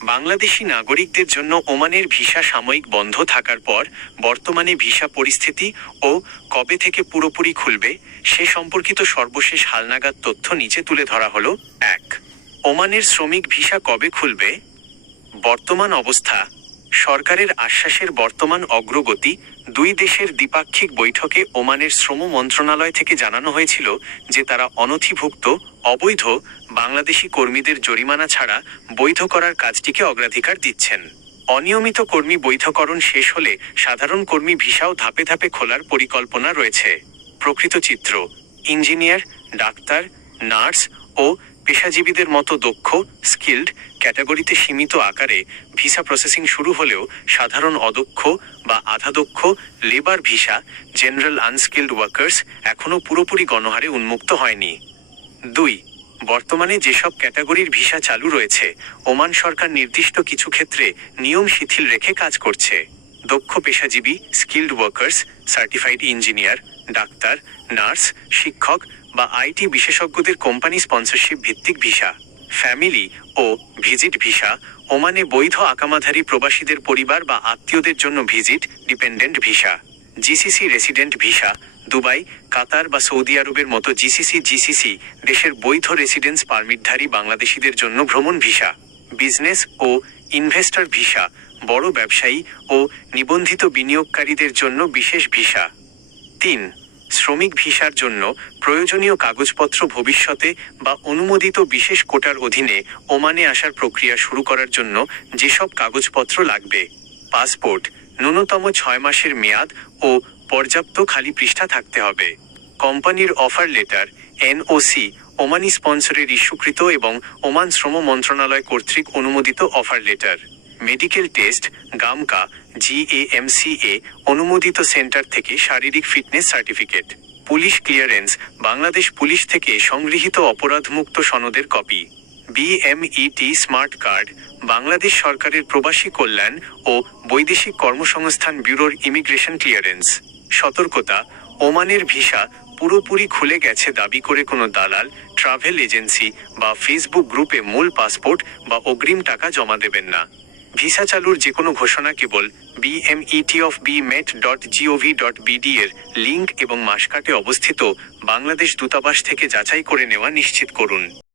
বাংলাদেশি নাগরিকদের জন্য ওমানের ভিসা সাময়িক বন্ধ থাকার পর বর্তমানে ভিসা পরিস্থিতি ও কবে থেকে পুরোপুরি খুলবে সে সম্পর্কিত সর্বশেষ হালনাগাদ তথ্য নিচে তুলে ধরা হলো। ১. ওমানের শ্রমিক ভিসা কবে খুলবে? বর্তমান অবস্থা। সরকারের আশ্বাসের বর্তমান অগ্রগতি। দুই দেশের দ্বিপাক্ষিক বৈঠকে ওমানের শ্রম মন্ত্রণালয় থেকে জানানো হয়েছিল যে তারা অনথিভুক্ত অবৈধ বাংলাদেশি কর্মীদের জরিমানা ছাড়া বৈধ করার কাজটিকে অগ্রাধিকার দিচ্ছেন। অনিয়মিত কর্মী বৈধকরণ শেষ হলে সাধারণ কর্মী ভিসাও ধাপে ধাপে খোলার পরিকল্পনা রয়েছে। প্রকৃত চিত্র: ইঞ্জিনিয়ার, ডাক্তার, নার্স ও পেশাজীবীদের মতো দক্ষ স্কিল্ড ক্যাটাগরিতে সীমিত আকারে ভিসা প্রসেসিং শুরু হলেও সাধারণ অদক্ষ বা আধাদক্ষ labour visa general unskilled workers এখনও পুরোপুরি গণহারে উন্মুক্ত হয়নি। ২. বর্তমানে যেসব ক্যাটাগরির ভিসা চালু রয়েছে ওমান সরকার নির্দিষ্ট কিছু ক্ষেত্রে নিয়ম শিথিল রেখে কাজ করছে। দক্ষ পেশাজীবী skilled workers, certified engineer, doctor, nurse, শিক্ষক বা আইটি বিশেষজ্ঞদের কোম্পানি স্পন্সরশিপ ভিত্তিক ভিসা, ফ্যামিলি ও ভিজিট ভিসা, ওমানে বৈধ আকামাধারী প্রবাসীদের পরিবার বা আত্মীয়দের জন্য visit dependent visa, GCC resident visa, Dubai, Qatar বা সৌদি আরবের মতো জিসিসি দেশের বৈধ রেসিডেন্স পারমিটধারী বাংলাদেশিদের জন্য ভ্রমণ ভিসা, বিজনেস ও ইনভেস্টর ভিসা, বড় ব্যবসায়ী ও নিবন্ধিত বিনিয়োগকারীদের জন্য বিশেষ ভিসা। ৩. শ্রমিক ভিসার জন্য প্রয়োজনীয় কাগজপত্র ভবিষ্যতে বা অনুমোদিত বিশেষ কোটার অধীনে ওমানে আসার প্রক্রিয়া শুরু করার জন্য যেসব কাগজপত্র লাগবে: পাসপোর্ট, ন্যূনতম ৬ মাসের মেয়াদ ও পর্যাপ্ত খালি পৃষ্ঠা থাকতে হবে। কোম্পানির অফার লেটার, এনওসি, ওমানি স্পন্সরের ইস্যুকৃত এবং ওমান শ্রম মন্ত্রণালয় কর্তৃক অনুমোদিত অফার লেটার। মেডিকেল টেস্ট, গামকা, জিএমসিএ অনুমোদিত সেন্টার থেকে শারীরিক fitness certificate. Police clearance, Bangladesh police থেকে সংগৃহীত অপরাধমুক্ত সনদের copy. BMET smart card, Bangladesh সরকারের প্রবাসী কল্যাণ ও বৈদেশিক কর্মসংস্থান ব্যুরোর ইমিগ্রেশন ক্লিয়ারেন্স। সতর্কতা: ওমানের ভিসা পুরোপুরি খুলে গেছে দাবি করে কোনো দালাল, ট্রাভেল এজেন্সি বা ফেসবুক গ্রুপে মূল পাসপোর্ট বা অগ্রিম টাকা জমা দেবেন না। ভিসা চালুর যেকোনো ঘোষণা কেবল bmetofbmet.gov.bd এর লিঙ্ক এবং মাসকাটে অবস্থিত বাংলাদেশ দূতাবাস থেকে যাচাই করে নেওয়া নিশ্চিত করুন।